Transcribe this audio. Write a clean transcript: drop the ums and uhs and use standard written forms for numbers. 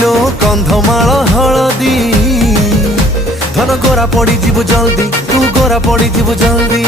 लो कंधमाल हलदी धन गोरा पड़ी जीवु जल्दी तू गोरा पड़ी जीवु जल्दी।